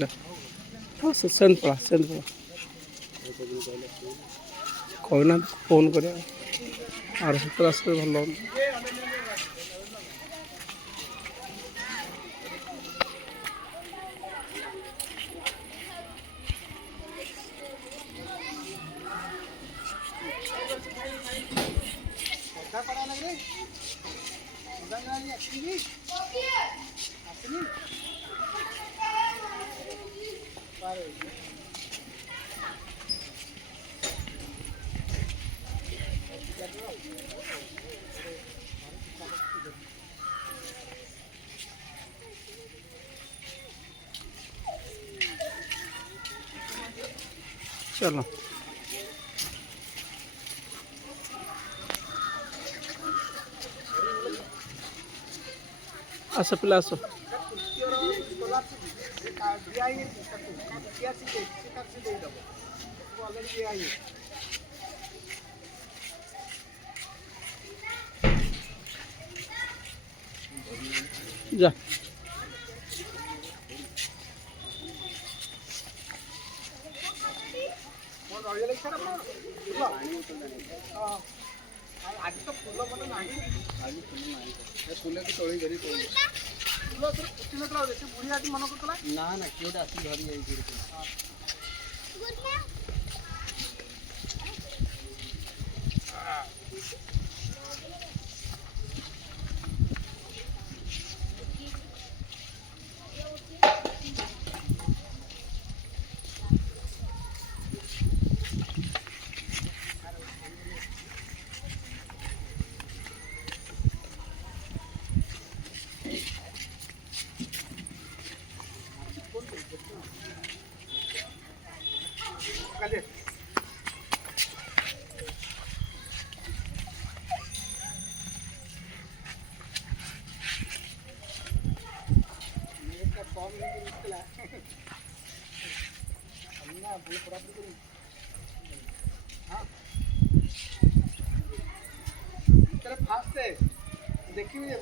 जा ହଁ ସେଣ୍ଡ ପଳା କହିନାହାନ୍ତି ଫୋନ୍ କରିବା ଆର ସପ୍ତାହ ଆସିଲେ ଭଲ ହୁଅନ୍ତା। चलो आस पिला आस जा आज तो फुल मन ना फुल की तोड़ी धरी बुढ़ी आज मन करता ना ना किए आस धरी जाइए देखिए